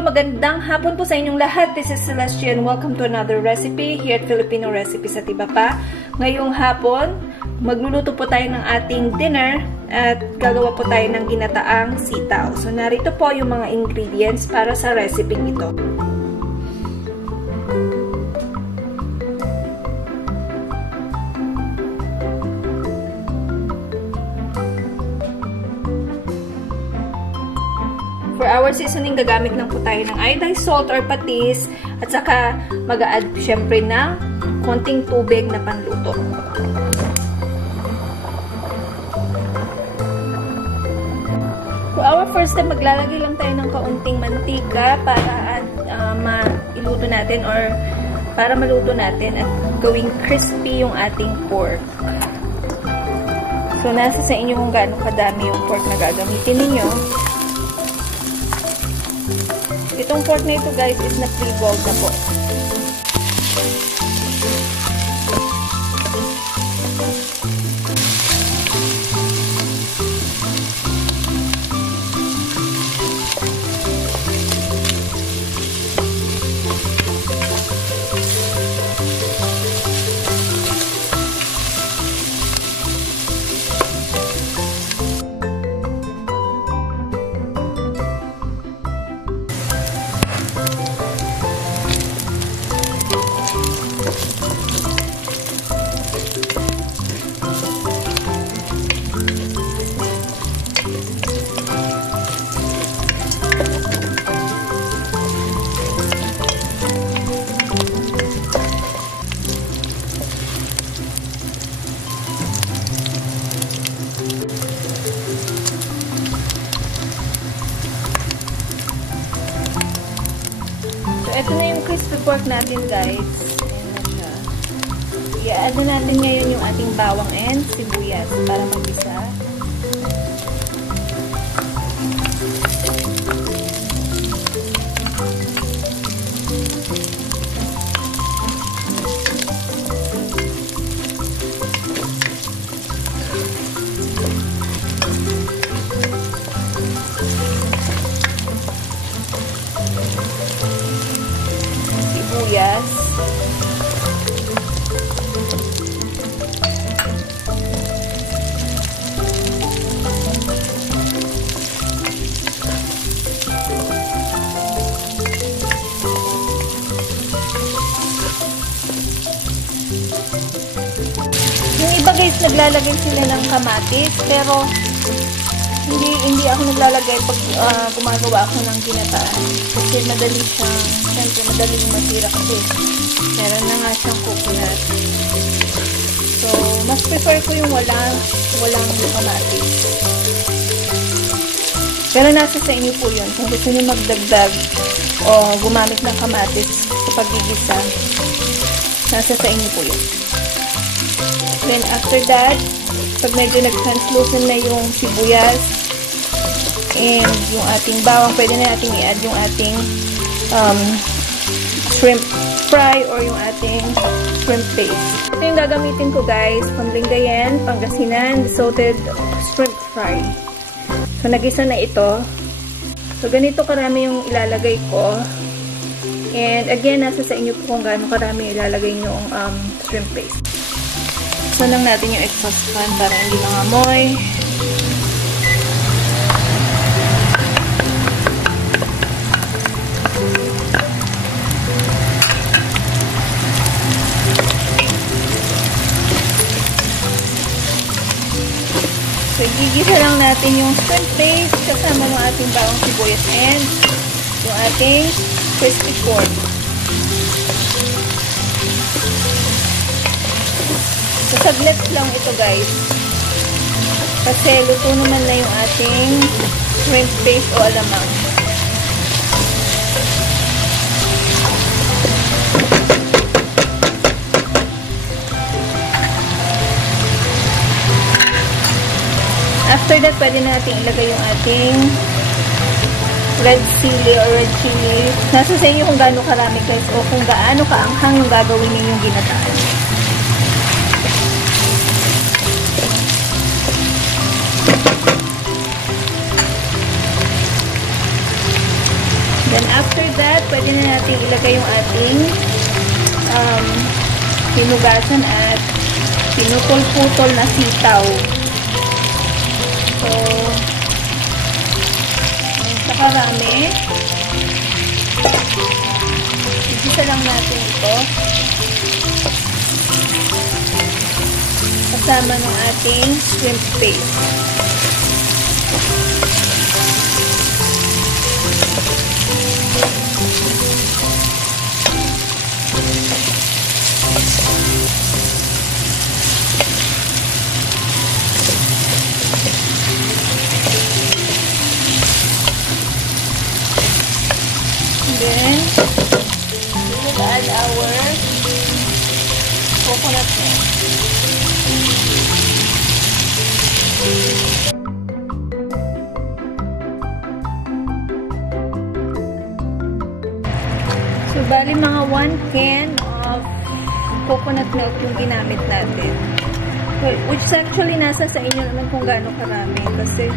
Hello, magandang hapon po sa inyong lahat. This is Celeste G and welcome to another recipe here at Filipino Recipes at iba pa. Ngayong hapon, magluluto po tayo ng ating dinner at gagawa po tayo ng ginataang sitaw. So, narito po yung mga ingredients para sa recipe ito. For our seasoning, gagamit lang po tayo ng iodized salt or patis at saka mag-a-add syempre ng konting tubig na panluto. For our first step, maglalagay lang tayo ng kaunting mantika para mailuto natin or para maluto natin at gawing crispy yung ating pork. So, nasa sa inyo kung gaano kadami yung pork na gagamitin ninyo. Itong pork na ito guys is na pre-boiled na po. Ito na yung crispy pork natin guys. Ayan na siya. I-add na natin ngayon yung ating bawang and sibuyas para mag-isa. Sibuyas. Yung iba guys, naglalagay sila ng kamatis, pero hindi ako naglalagay pag gumagawa ako ng ginataan. Kasi madali siyang, siyempre madali yung masira kasi meron na nga siyang coconut. So, mas prefer ko yung walang kamatis. Pero nasa sa inyo po yun. Kung gusto niyo magdagdag o gumamit ng kamatis sa paggigisa, nasa sa inyo po yun. Then, after that, pag medyo nag-translucent na yung sibuyas and yung ating bawang, pwede na natin i-add yung ating shrimp fry or yung ating shrimp paste. Ito yung gagamitin ko guys, Panglingayen, Pangasinan, salted shrimp fry. So, nagisa na ito. So, ganito karami yung ilalagay ko. And again, nasa sa inyo po kung gaano karami ilalagay yung shrimp paste. So, lang natin yung exhaust fan para hindi mangamoy. So, igigisa lang natin yung shrimp paste kasama ng ating bawang sibuyas and yung ating crispy pork. So, saglit lang ito guys. Kasi luto naman na yung ating shrimp paste o alamang. After that, pwede natin ilagay yung ating red chili or red chili. Nasa sa inyo kung gaano karami guys o kung gaano kaanghang yung gagawin niyo yung ginataan. Then after after that, pwede na natin ilagay yung ating hinugasan at pinutol-putol na sitaw. So, sa karami, igisa lang natin ito kasama ng ating shrimp paste. Then, we will add our coconut milk. So, bali mga 1 can of coconut milk yung ginamit natin. Well, which is actually nasa sa inyo naman kung gaano karami. Kasi,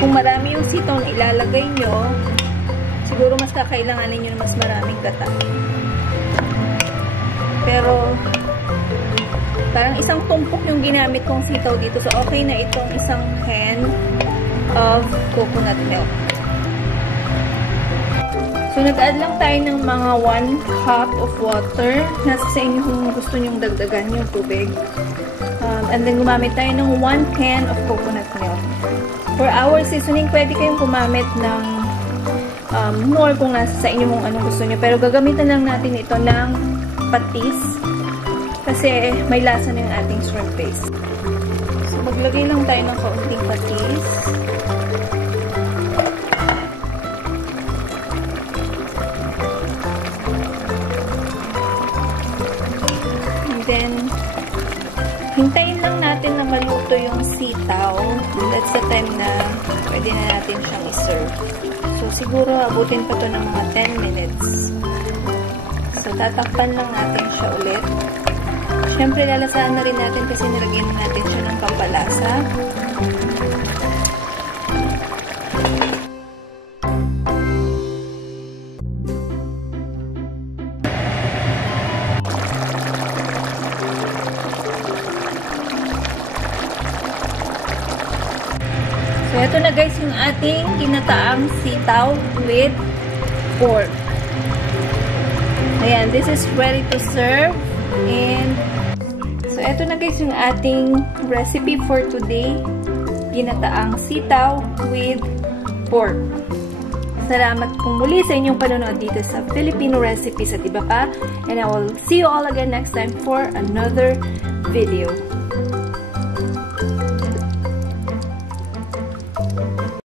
kung marami yung sitaw na ilalagay nyo, siguro mas kakailanganin nyo na mas maraming gata. Pero, parang isang tumpok yung ginamit kong sitaw dito. So, okay na itong isang can of coconut milk. So, nag-add lang tayo ng mga 1 cup of water. Nasa sa inyo kung gusto nyong dagdagan yung tubig. And then, gumamit tayo ng 1 can of coconut milk. For our seasoning, pwede kayong gumamit ng more kung nasa sa inyo mong anong gusto nyo. Pero gagamitan lang natin ito ng patis kasi may lasa na yung ating shrimp paste. So, maglagay lang tayo ng kaunting patis. And then, hintayin lang natin na maluto yung sitaw. That's the time na pwede na natin siyang iserve. So, siguro abutin pa to ng mga 10 minutes. So, tatakpan lang natin siya ulit. Siyempre, lalasahan na rin natin kasi nilagyan natin siya ng pampalasa. So, ito na guys yung ating ginataang sitaw with pork. Ayan, this is ready to serve. And, so, ito na guys yung ating recipe for today. Ginataang sitaw with pork. Salamat kung muli sa inyong panonood dito sa Filipino recipes at iba pa. And I will see you all again next time for another video.